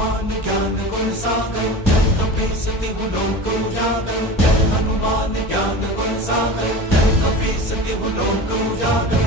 हनुमान ज्ञान गुण सागर, जय कपीस तिहु लोक उजागर। जय हनुमान ज्ञान गुण सागर, जय कपीस तिहु लोक उजागर।